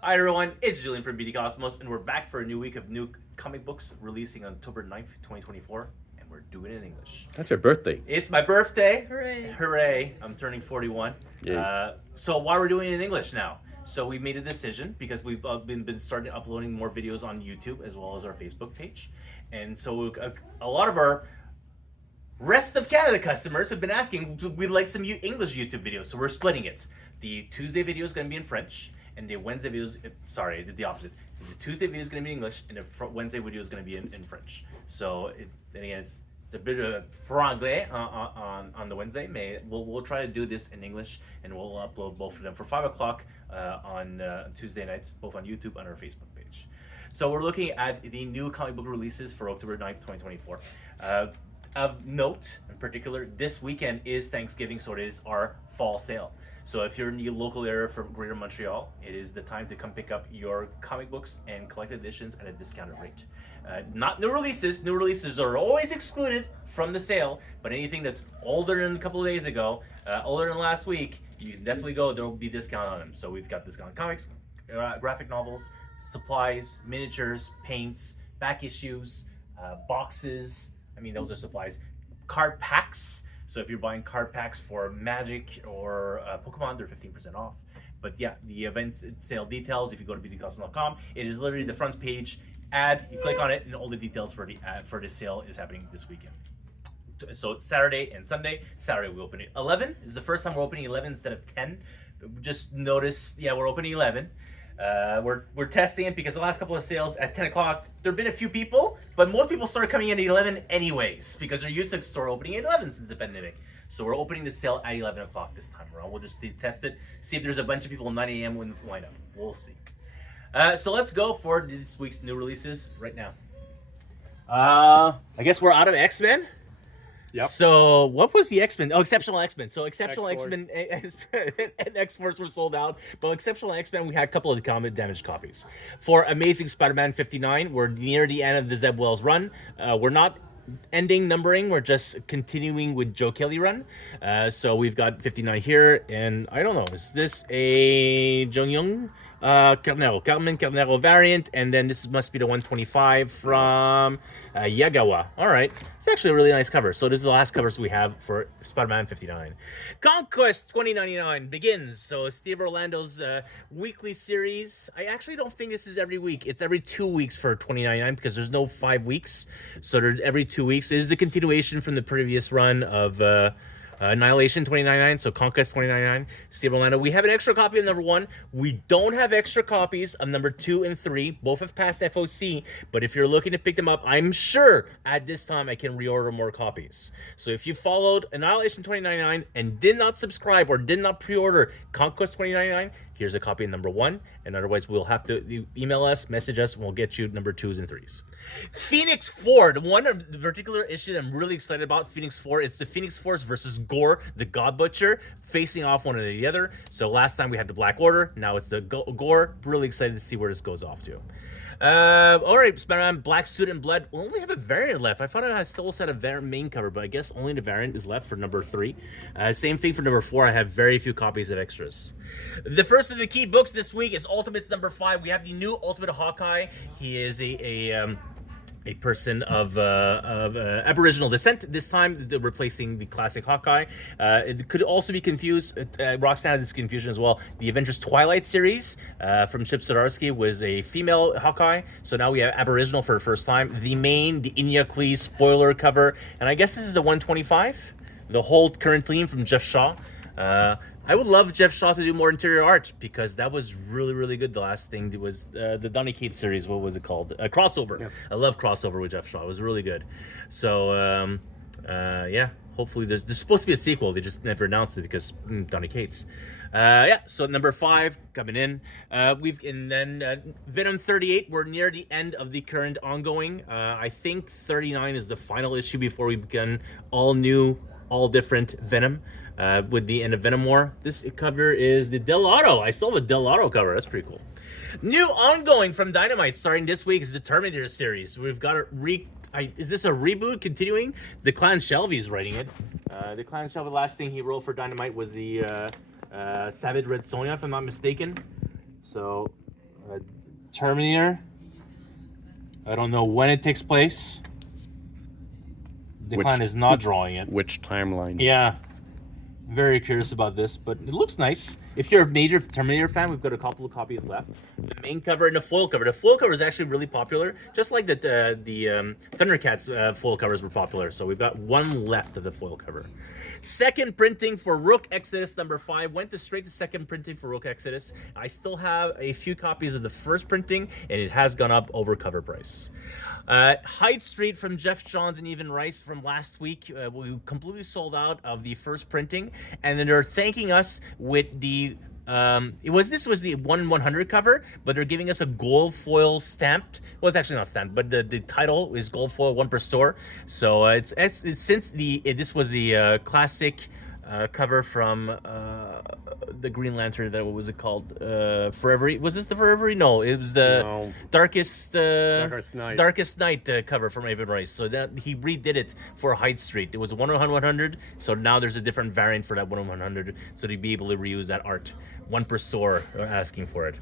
Hi everyone, it's Julian from BD Cosmos, and we're back for a new week of new comic books releasing on October 9th, 2024, and we're doing it in English. That's her birthday. It's my birthday. Hooray. Hooray. I'm turning 41. Yay. So why we're doing it in English now? So we made a decision because we've been starting uploading more videos on YouTube as well as our Facebook page. And so a lot of our rest of Canada customers have been asking, we'd like some English YouTube videos, so we're splitting it. The Tuesday video is going to be in French, and the Wednesday video is, sorry, I did the opposite. The Tuesday video is going to be in English, and the Wednesday video is going to be in French. So, then again, it's a bit of franglais on the Wednesday. We'll try to do this in English, and we'll upload both of them for 5 o'clock on Tuesday nights, both on YouTube and our Facebook page. So we're looking at the new comic book releases for October 9th, 2024. Of note, in particular, this weekend is Thanksgiving, so it is our fall sale. So if you're in the local area from Greater Montreal, it is the time to come pick up your comic books and collected editions at a discounted rate. Not new releases. New releases are always excluded from the sale, but anything that's older than a couple of days ago, older than last week, you can definitely go. There will be discount on them. So we've got discount on comics, graphic novels, supplies, miniatures, paints, back issues, boxes. I mean, those are supplies. Card packs. So if you're buying card packs for Magic or Pokemon, they're 15% off. But yeah, the event sale details, if you go to beautycustom.com, it is literally the front page ad. You click on it, and all the details for the ad for the sale is happening this weekend. So it's Saturday and Sunday. Saturday we open at 11. This is the first time we're opening 11 instead of 10. Just notice, yeah, we're opening 11. We're testing it because the last couple of sales at 10 o'clock, there have been a few people, but most people started coming in at 11 anyways because they're used to the store opening at 11 since the pandemic. So we're opening the sale at 11 o'clock this time around. We'll just test it, see if there's a bunch of people at 9 a.m. when the lineup. We'll see. So let's go for this week's new releases right now. I guess we're out of X-Men. Yep. So what was the X-Men? Oh, Exceptional X-Men. So Exceptional X-Force. X-Men and X-Force were sold out. But Exceptional X-Men, we had a couple of damaged copies. For Amazing Spider-Man 59, we're near the end of the Zeb Wells run. We're not ending numbering. We're just continuing with Joe Kelly run. So we've got 59 here. And I don't know, is this a Jung Young? Carmen Carnero variant, and then this must be the 125 from Yagawa. All right, it's actually a really nice cover. So this is the last covers we have for Spider-Man 59. Conquest 2099 begins. So Steve Orlando's weekly series. I actually don't think this is every week. It's every 2 weeks for 2099 because there's no 5 weeks. So they're every 2 weeks. It is the continuation from the previous run of Annihilation 2099, so Conquest 2099, Steve Orlando. We have an extra copy of number 1. We don't have extra copies of number 2 and 3. Both have passed FOC, but if you're looking to pick them up, I'm sure at this time I can reorder more copies. So if you followed Annihilation 2099 and did not subscribe or did not pre-order Conquest 2099, here's a copy of number 1, and otherwise we'll have to email us, message us, and we'll get you number 2s and 3s. Phoenix 4, the particular issue that I'm really excited about, Phoenix 4, it's the Phoenix Force versus Gore, the God Butcher, facing off one or the other. So last time we had the Black Order, now it's the Gore. Really excited to see where this goes off to. All right, Spider-Man Black Suit and Blood. We only have a variant left. I thought I still had a main cover, but I guess only the variant is left for number 3. Same thing for number 4. I have very few copies of extras. The first of the key books this week is Ultimates number 5. We have the new Ultimate Hawkeye. He is a person of Aboriginal descent this time, replacing the classic Hawkeye. It could also be confused. Roxanne had this confusion as well. The Avengers Twilight series from Chip Zdarsky was a female Hawkeye, so now we have Aboriginal for the first time. The Inya Clee spoiler cover, and I guess this is the 125, the whole current theme from Jeff Shaw. I would love Jeff Shaw to do more interior art because that was really, really good. The last thing was the Donny Cates series. What was it called? Crossover. Yep. I love Crossover with Jeff Shaw. It was really good. So, yeah, hopefully there's supposed to be a sequel. They just never announced it because Donny Cates. Yeah, so number 5 coming in. And then Venom 38. We're near the end of the current ongoing. I think 39 is the final issue before we begin all new, all different Venom. With the end of Venom War. This cover is the Del Auto. I still have a Del Auto cover. That's pretty cool. New ongoing from Dynamite starting this week is the Terminator series. We've got is this a reboot continuing? The Clan Shelby's writing it. The Clan Shelby, the last thing he wrote for Dynamite was the Savage Red Sonja, if I'm not mistaken. So Terminator. I don't know when it takes place. Declan is not drawing it. Which timeline? Yeah. Very curious about this, but it looks nice. If you're a major Terminator fan, we've got a couple of copies left. The main cover and the foil cover. The foil cover is actually really popular, just like the Thundercats foil covers were popular. So we've got one left of the foil cover. Second printing for Rook Exodus number 5. Went straight to second printing for Rook Exodus. I still have a few copies of the first printing, and it has gone up over cover price. Hyde Street from Jeff Johns and Evan Rice from last week. We completely sold out of the first printing, and then they're thanking us with the this was the 1/100 cover, but they're giving us a gold foil stamped. Well, it's actually not stamped, but the title is gold foil 1 per store. So it's since this was the classic cover from the Green Lantern. That what was it called? Forever. Was this the Forever? No, it was the Darkest Night cover from Evan Rice. So that he redid it for Hyde Street. It was a 1/100. So now there's a different variant for that 1/100. So to be able to reuse that art. 1 per store asking for it.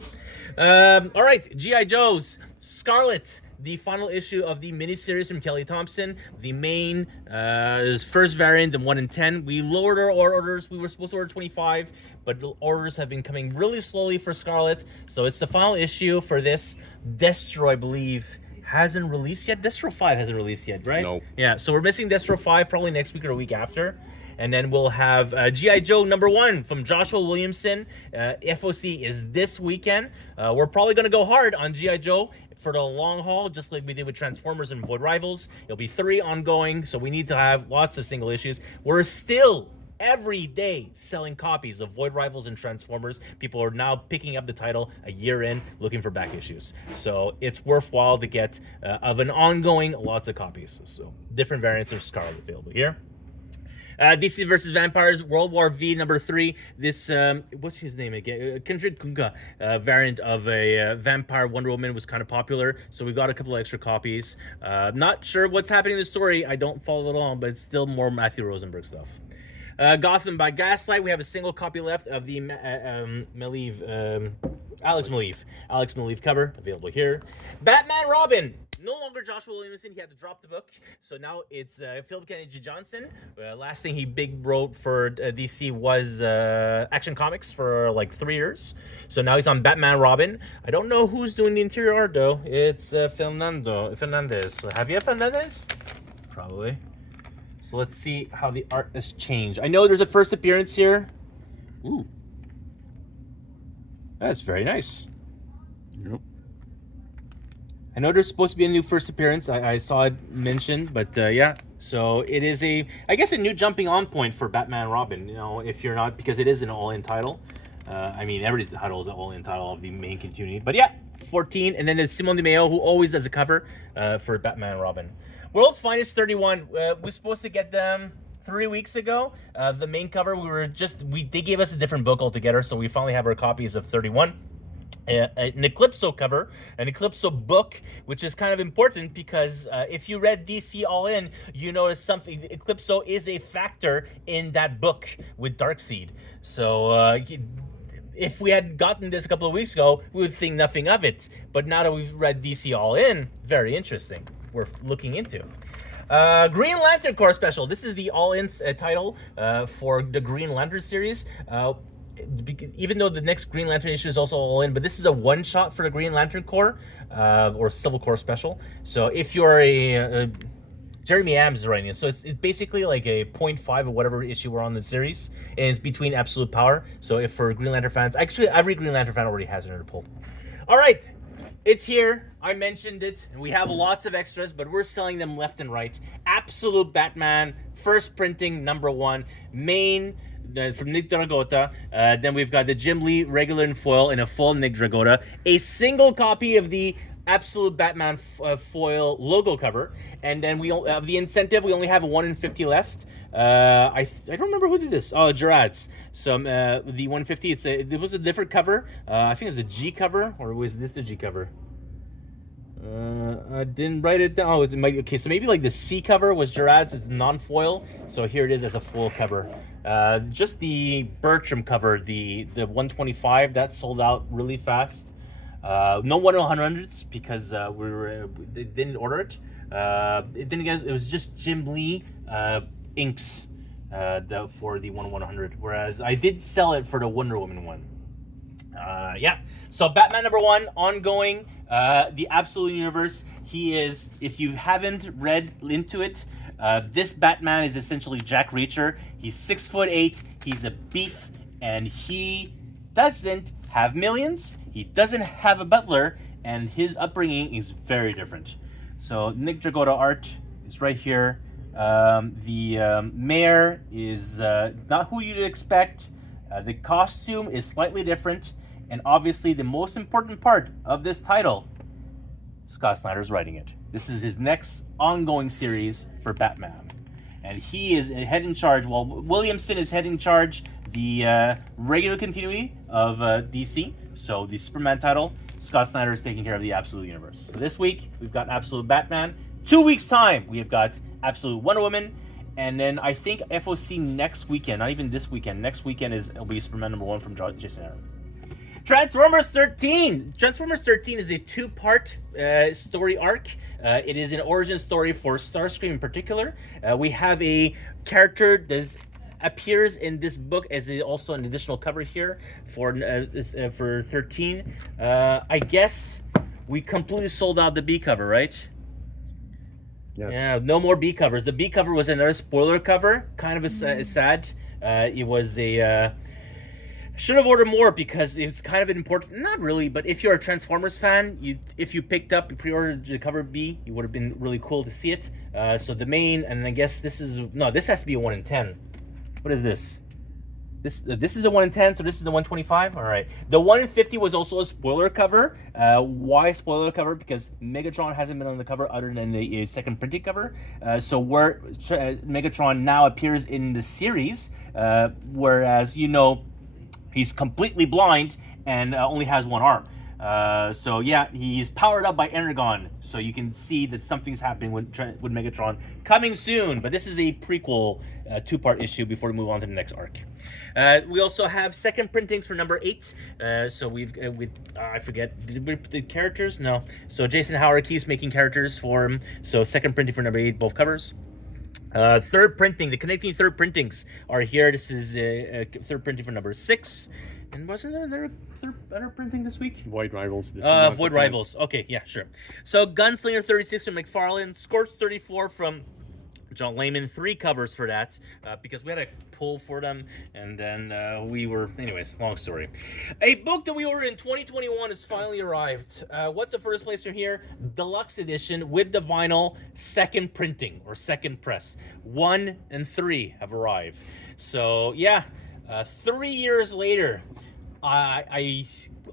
All right, G.I. Joe's Scarlet. The final issue of the miniseries from Kelly Thompson. The main first variant, the 1 in 10. We lowered our orders. We were supposed to order 25, but the orders have been coming really slowly for Scarlet. So it's the final issue for this. Destro, I believe, hasn't released yet. Destro 5 hasn't released yet, right? No. Yeah, so we're missing Destro 5 probably next week or a week after. And then we'll have G.I. Joe number 1 from Joshua Williamson. FOC is this weekend. We're probably going to go hard on G.I. Joe for the long haul, just like we did with Transformers and Void Rivals. It'll be 3 ongoing, so we need to have lots of single issues. We're still every day selling copies of Void Rivals and Transformers. People are now picking up the title a year in, looking for back issues. So it's worthwhile to get of an ongoing lots of copies. So different variants of Scarlet available here. DC versus Vampires, World War V number 3. This, what's his name again? Kendrick Kunga variant of a vampire Wonder Woman was kind of popular, so we got a couple of extra copies. Not sure what's happening in the story. I don't follow it along, but it's still more Matthew Rosenberg stuff. Gotham by Gaslight. We have a single copy left of the Alex Maleev cover available here. Batman Robin. No longer Joshua Williamson. He had to drop the book. So now it's Philip Kennedy Johnson. Last thing he wrote for DC was Action Comics for like 3 years. So now he's on Batman Robin. I don't know who's doing the interior art though. It's Fernandez. Javier Fernandez? Probably. So let's see how the art has changed. I know there's a first appearance here. Ooh. That's very nice. Yep. I know there's supposed to be a new first appearance. I saw it mentioned, but yeah. So it is I guess a new jumping on point for Batman Robin. You know, if you're not, because it is an all-in title. I mean, every title is an all-in title of the main continuity. But yeah, 14. And then there's Simone DeMeo, who always does a cover for Batman Robin. World's Finest 31. We're supposed to get them 3 weeks ago. The main cover, they gave us a different book altogether, so we finally have our copies of 31. An Eclipso cover, an Eclipso book, which is kind of important because if you read DC All In, you notice something. Eclipso is a factor in that book with Darkseid. So if we had gotten this a couple of weeks ago, we would think nothing of it. But now that we've read DC All In, very interesting. We're looking into. Green Lantern Corps Special. This is the all-in title for the Green Lantern series. Even though the next Green Lantern issue is also all in, but this is a one-shot for the Green Lantern Corps, or Civil Corps Special. So if you're a Jeremy Adams is writing it, so it's basically like a 0.5 of whatever issue we're on the series, and it's between Absolute Power. So if for Green Lantern fans, actually every Green Lantern fan already has it in their pull. All right. It's here. I mentioned it, and we have lots of extras, but we're selling them left and right. Absolute Batman, first printing, number 1, main from Nick Dragota. Then we've got the Jim Lee regular and foil and a full Nick Dragota. A single copy of the Absolute Batman foil logo cover, and then we of the incentive we only have a 1 in 50 left. I don't remember who did this. Oh, Gerard's. So the 150. It was a different cover. I think it's the G cover, or was this the G cover? I didn't write it down. Oh, okay. So maybe like the C cover was Gerard's. It's non-foil. So here it is as a foil cover. Just the Bertram cover, the 125, that sold out really fast. No 100s because they didn't order it. Then again, it was just Jim Lee inks for the 100, whereas I did sell it for the Wonder Woman one. Yeah. So Batman #1 ongoing. The Absolute Universe. He is, if you haven't read into it, this Batman is essentially Jack Reacher. He's 6'8". He's a beef, and he doesn't have millions. He doesn't have a butler, and his upbringing is very different. So Nick Dragotta art is right here. The mayor is not who you'd expect. The costume is slightly different, and obviously the most important part of this title, Scott Snyder's writing it. This is his next ongoing series for Batman, and he is head in charge. Well, Williamson is head in charge the regular continuity of DC. So the Superman title, Scott Snyder is taking care of the Absolute Universe. So this week we've got Absolute Batman. 2 weeks time we have got Absolute Wonder Woman, and then I think FOC next weekend, not even this weekend. Next weekend it'll be Superman #1 from Jason Aaron. Transformers 13. Transformers 13 is a 2-part story arc. It is an origin story for Starscream in particular. We have a character that appears in this book as also an additional cover here for 13. I guess we completely sold out the B cover, right? Yes. Yeah, no more B covers. The B cover was another spoiler cover, kind of sad. It was a... should have ordered more because it's kind of an important, not really, but if you're a Transformers fan, if you picked up, you pre-ordered the cover B, it would have been really cool to see it. So the main, and I guess this has to be a 1 in 10. What is this? This is the 1 in 10, so this is the 125. All right. The 1 in 50 was also a spoiler cover. Why spoiler cover? Because Megatron hasn't been on the cover other than the second printed cover. So where Megatron now appears in the series, whereas he's completely blind and only has one arm. So yeah, he's powered up by Energon, so you can see that something's happening with Megatron coming soon. But this is a prequel 2-part issue before we move on to the next arc. We also have second printings for #8. So we've I forget, did we put the characters? No. So Jason Howard keeps making characters for him. So second printing for #8, both covers. Third printing, the connecting third printings are here. This is a third printing for #6. And wasn't there another third printing this week? Void Rivals. Void Rivals. Okay, yeah, sure. So Gunslinger 36 from McFarlane, Scorch 34 from John Layman. 3 covers for that because we had a pull for them, and then anyways, long story. A book that we ordered in 2021 has finally arrived. What's the first place from here? Deluxe edition with the vinyl, second printing or second press. 1 and 3 have arrived. So yeah, 3 years later, I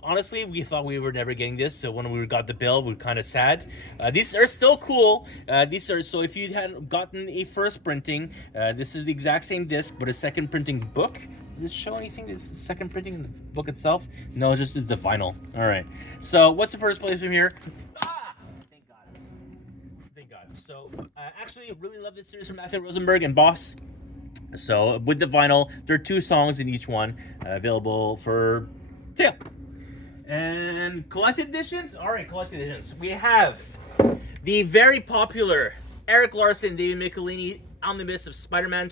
honestly, we thought we were never getting this, so when we got the bill, we were kind of sad. These are still cool. So if you hadn't gotten a first printing, this is the exact same disc, but a second printing book. Does it show anything? This second printing in the book itself? No, it's just the vinyl. All right. So what's the first place from here? Thank God. Thank God. So actually, I really love this series from Matthew Rosenberg and Boss. So with the vinyl, there are 2 songs in each one, available for sale. And collected editions? All right, collected editions. We have the very popular Eric Larson, David Michelini omnibus of Spider-Man.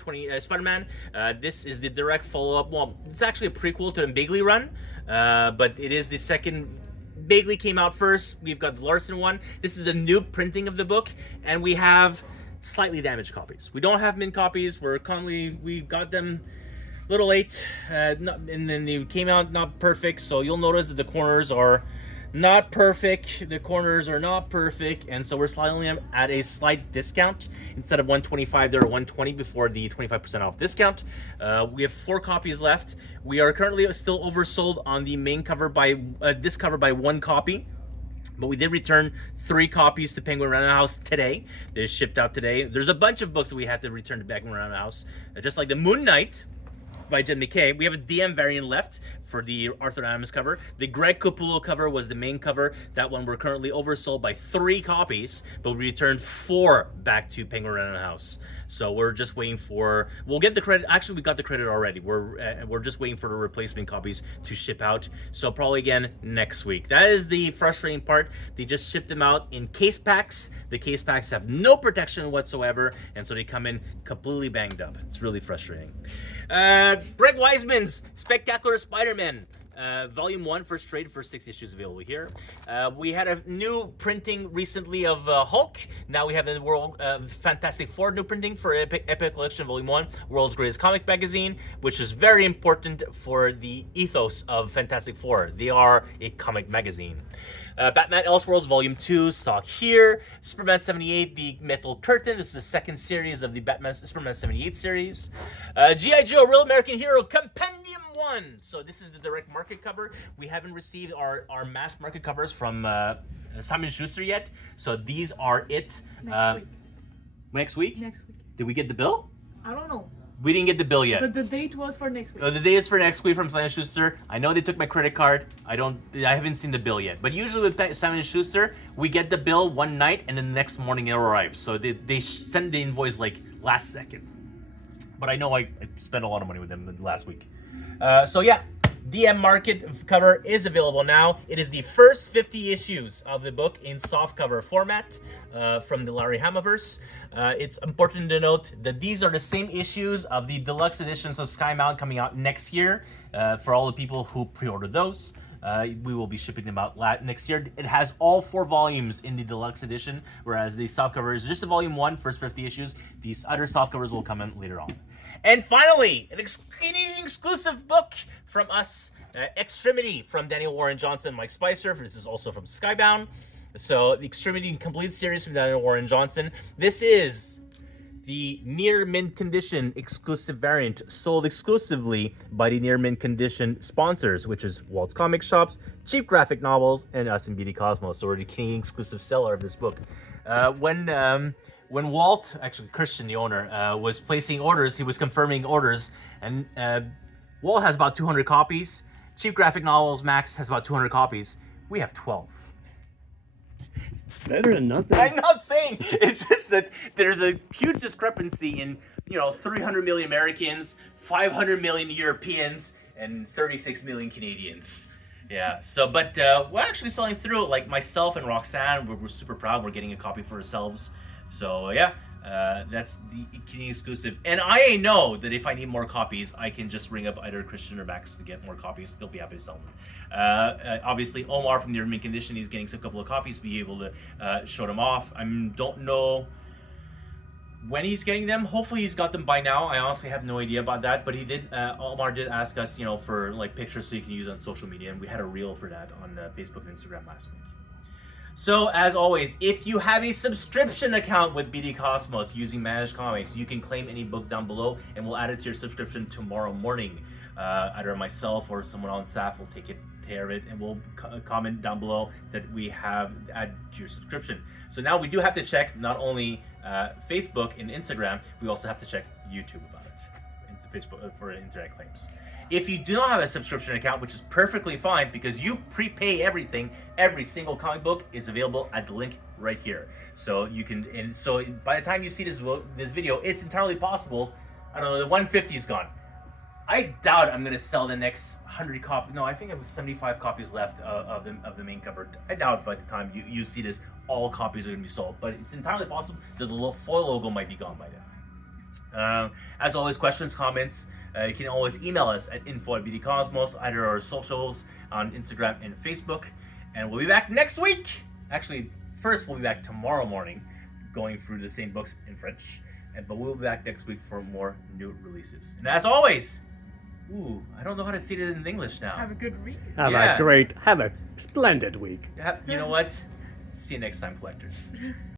This is the direct follow-up. Well, it's actually a prequel to the Bagley run, but it is the second. Bagley came out first. We've got the Larson one. This is a new printing of the book, and we have slightly damaged copies. We don't have mint copies. We got them a little late, and then they came out not perfect. So you'll notice that the corners are not perfect. The corners are not perfect, and so we're slightly at a slight discount. Instead of 125, they're 120 before the 25% off discount. We have 4 copies left. We are currently still oversold on the main cover by this cover by 1 copy. But we did return 3 copies to Penguin Random House today. They're shipped out today. There's a bunch of books that we had to return to Penguin Random House, just like the Moon Knight by Jed McKay. We have a DM variant left for the Arthur Adams cover. The Greg Capullo cover was the main cover. That one we're currently oversold by 3 copies, but we returned 4 back to Penguin Random House. So we're just waiting for. We'll get the credit. Actually, we got the credit already. We're just waiting for the replacement copies to ship out. So probably again next week. That is the frustrating part. They just shipped them out in case packs. The case packs have no protection whatsoever, and so they come in completely banged up. It's really frustrating. Greg Weisman's Spectacular Spider-Man. Volume 1, first trade, first 6 issues available here. We had a new printing recently of Hulk. Now we have the World Fantastic Four new printing for Epic Collection Volume 1, World's Greatest Comic Magazine, which is very important for the ethos of Fantastic Four. They are a comic magazine. Batman Elseworlds Volume 2, stock here. Superman 78, the Metal Curtain. This is the second series of the Superman 78 series. G.I. Joe, Real American Hero, Compendium 1. So this is the direct market cover. We haven't received our mass market covers from Simon & Schuster yet. So these are it. Next week. Next week? Next week. Did we get the bill? I don't know. We didn't get the bill yet. But the date was for next week. The day is for next week from Simon & Schuster. I know they took my credit card. I haven't seen the bill yet. But usually with Simon & Schuster, we get the bill one night and then the next morning it arrives. So they send the invoice like last second. But I know I spent a lot of money with them last week. So yeah, DM Market cover is available now. It is the first 50 issues of the book in softcover format from the Larry Hamaverse. It's important to note that these are the same issues of the deluxe editions of Sky Mountain coming out next year. For all the people who pre-ordered those, we will be shipping them out next year. It has all 4 volumes in the deluxe edition, whereas the softcover is just a volume 1, first 50 issues. These other softcovers will come in later on. And finally, an exclusive book from us, Extremity from Daniel Warren Johnson and Mike Spicer. This is also from Skybound. So the Extremity Complete series from Daniel Warren Johnson. This is the near mint condition exclusive variant sold exclusively by the near mint condition sponsors, which is Walt's Comic Shops, Cheap Graphic Novels, and us in BD Cosmos. So we're the Canadian exclusive seller of this book. When Walt, actually Christian, the owner, was placing orders, he was confirming orders, and Walt has about 200 copies. Cheap Graphic Novels Max has about 200 copies. We have 12. Better than nothing. I'm not saying. It's just that there's a huge discrepancy in, 300 million Americans, 500 million Europeans, and 36 million Canadians. Yeah. So, but we're actually selling through. Like myself and Roxanne, we're super proud. We're getting a copy for ourselves. So yeah, that's the Canadian exclusive. And I know that if I need more copies, I can just ring up either Christian or Max to get more copies. They'll be happy to sell them. Obviously, Omar from the Urban Condition, he's getting a couple of copies to be able to show them off. I don't know when he's getting them. Hopefully he's got them by now. I honestly have no idea about that, but he did. Omar did ask us, for like pictures so you can use on social media, and we had a reel for that on Facebook and Instagram last week. So, as always, if you have a subscription account with BD Cosmos using Managed Comics, you can claim any book down below, and we'll add it to your subscription tomorrow morning. Either myself or someone on staff will take care of it, and we'll comment down below that we have added to your subscription. So now we do have to check not only Facebook and Instagram, we also have to check YouTube about it. It's Facebook for internet claims. If you do not have a subscription account, which is perfectly fine because you prepay everything, every single comic book is available at the link right here. So you can, and so by the time you see this video, it's entirely possible. I don't know, the 150 is gone. I doubt I'm gonna sell the next 100 copies. No, I think it was 75 copies left of the main cover. I doubt by the time you see this, all copies are gonna be sold. But it's entirely possible that the little foil logo might be gone by then. As always, questions, comments. You can always email us at info@bdcosmos, either our socials on Instagram and Facebook. And we'll be back next week. Actually, first we'll be back tomorrow morning going through the same books in French. But we'll be back next week for more new releases. And as always, I don't know how to say it in English now. Have a good week. Have a splendid week. You know what? See you next time, collectors.